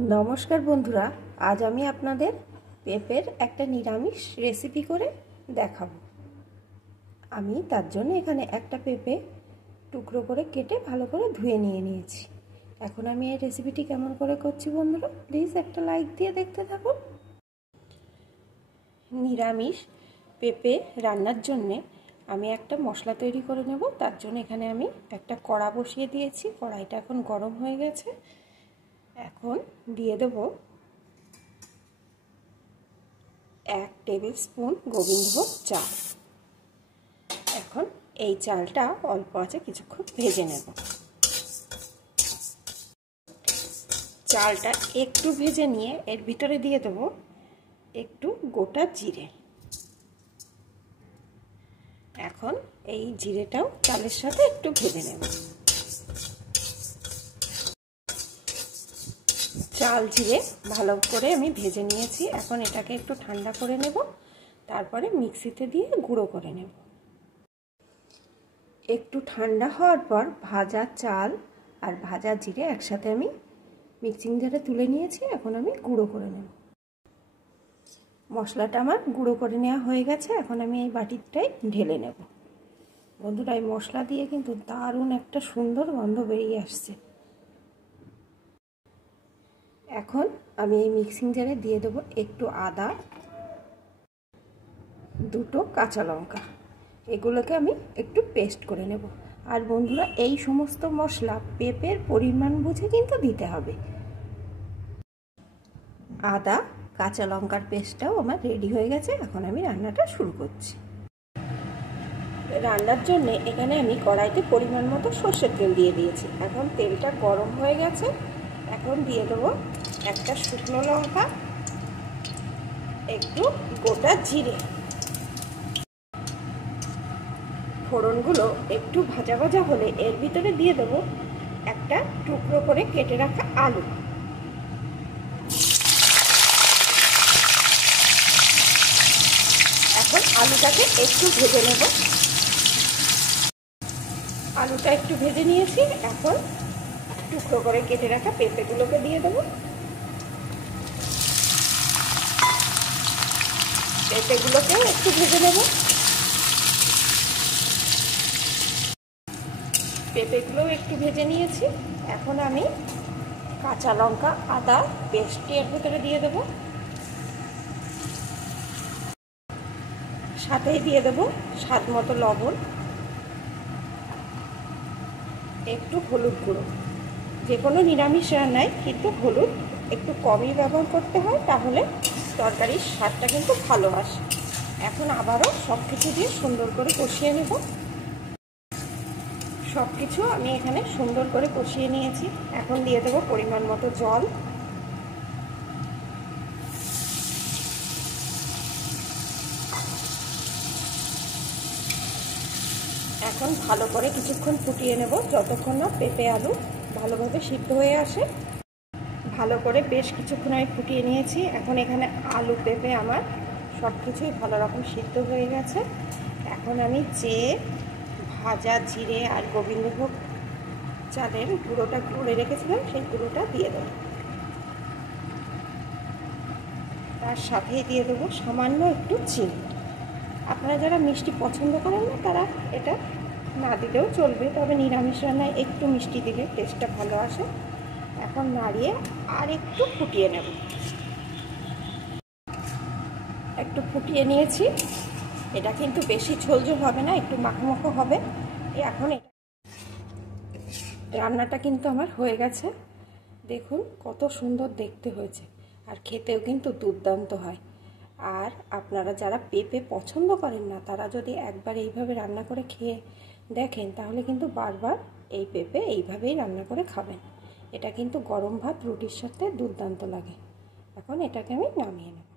नमस्कार बंधुरा आज आमी आपनादेर पेपर एक निरामिष रेसिपि करे देखाबो। आमी तार जोन्नो एखाने एक पेपे टुकरो करे केटे भालो करे धुए निये नियेछि। एखन आमी एई रेसिपिटी केमन करे करछि बंधुरा प्लिज एक लाइक दिये देखते थाकुन। निरामिष पेपे रान्नार जोन्नो आमी एक मशला तैरी करे नेब। तार जोन्नो एखाने आमी एक कड़ा बसिए दिएछि। कड़ाईटा एखन गरम हये गेछे। এখন দিয়ে দেব 1 টেবিল স্পুন গোবিন্দভোগ চাল। এখন এই চালটা অল্প আছে কিছুক্ষণ ভেজে নেব। চালটা একটু ভেজে নিয়ে এর ভিতরে দিয়ে দেব একটু গোটা জিরে। এখন এই জিরেটাও চালের সাথে একটু ভেজে নেব। চাল জিরে ভালো করে আমি ভেজে নিয়েছি। এখন এটাকে একটু ঠান্ডা করে নেব, তারপরে মিক্সিতে দিয়ে গুঁড়ো করে নেব। একটু ঠান্ডা হওয়ার পর ভাজা চাল আর ভাজা জিরে একসাথে আমি মিক্সিং জারে তুলে নিয়েছি। এখন আমি গুঁড়ো করে নেব। মশলাটা আমার গুঁড়ো করে নেওয়া হয়ে গেছে। এখন আমি এই বাটিটাই ঢেলে নেব। বন্ধুরা, এই মশলা দিয়ে কিন্তু দারুণ একটা সুন্দর গন্ধ বেরিয়ে আসছে। এখন আমি এই মিক্সিং জারে দিয়ে দেব একটু আদা, দুটো কাঁচা লঙ্কা। এগুলোকে আমি একটু পেস্ট করে নেব। আর বন্ধুরা, এই সমস্ত মশলা পেঁপের পরিমাণ বুঝে কিন্তু দিতে হবে। আদা কাঁচা লঙ্কার পেস্টটাও আমার রেডি হয়ে গেছে। এখন আমি রান্নাটা শুরু করছি। রান্নার জন্য এখানে আমি কড়াইতে পরিমাণ মতো সরষের তেল দিয়ে দিয়েছি। এখন তেলটা গরম হয়ে গেছে। এখন দিয়ে দেবো একটা শুকনো লঙ্কা, একটু গোটা জিরে। ফোড়নগুলো একটু ভাজা ভাজা হলে এর ভিতরে দিয়ে দেবো একটা টুকরো করে কেটে রাখা আলু। এখন আলুটাকে একটু ভেজে নেব। আলুটা একটু ভেজে নিয়েছি। এখন টুকরো করে কেটে রাখা পেঁপেগুলোকে দিয়ে দেবো। পেঁপেগুলোকে একটু ভেজে নেব। পেঁপেগুলো একটু ভেজে নিয়েছি। এখন আমি কাঁচা লঙ্কা আদা পেস্টটি এর ভিতরে দিয়ে দেব। সাথেই দিয়ে দেব স্বাদ মতো লবণ, একটু হলুদ গুঁড়ো। যে কোনো নিরামিষ রান্নায় কিন্তু হলুদ একটু কমই ব্যবহার করতে হয়, তাহলে তরকারির স্বাদটা কিন্তু ভালো আসে। এখন আবারও সব কিছু দিয়ে সুন্দর করে কষিয়ে নেব। সব কিছু আমি এখানে সুন্দর করে কষিয়ে নিয়েছি। এখন দিয়ে দেবো পরিমাণ মতো জল। এখন ভালো করে কিছুক্ষণ ফুটিয়ে নেব, যতক্ষণ না পেঁপে আলু ভালোভাবে সিদ্ধ হয়ে আসে। ভালো করে বেশ কিছুক্ষণ আমি ফুটিয়ে নিয়েছি। এখন এখানে আলু পেঁপে আমার সব কিছুই ভালো রকম সিদ্ধ হয়ে গেছে। এখন আমি যে ভাজা জিরে আর গোবিন্দভোগ চালের গুঁড়োটা করে রেখেছিলাম সেই গুঁড়োটা দিয়ে দেবো। তার সাথেই দিয়ে দেবো সামান্য একটু চিনি। আপনারা যারা মিষ্টি পছন্দ করেন না তারা এটা না দিলেও চলবে, তবে নিরামিষ রান্নায় একটু মিষ্টি দিলে টেস্টটা ভালো আসে। এখন নাড়িয়ে আর একটু ফুটিয়ে নেব। একটু ফুটিয়ে নিয়েছি। এটা কিন্তু বেশি ঝোলঝোল হবে না, একটু মাখো হবে। এখন রান্নাটা কিন্তু আমার হয়ে গেছে। দেখুন কত সুন্দর দেখতে হয়েছে, আর খেতেও কিন্তু দুর্দান্ত হয়। আর আপনারা যারা পেঁপে পছন্দ করেন না তারা যদি একবার এইভাবে রান্না করে খেয়ে দেখেন তাহলে কিন্তু বারবার এই পেঁপে এইভাবেই রান্না করে খাবেন। এটা কিন্তু গরম ভাত রুটির সাথে দুর্দান্ত লাগে। এখন এটাকে আমি নামিয়ে নেব।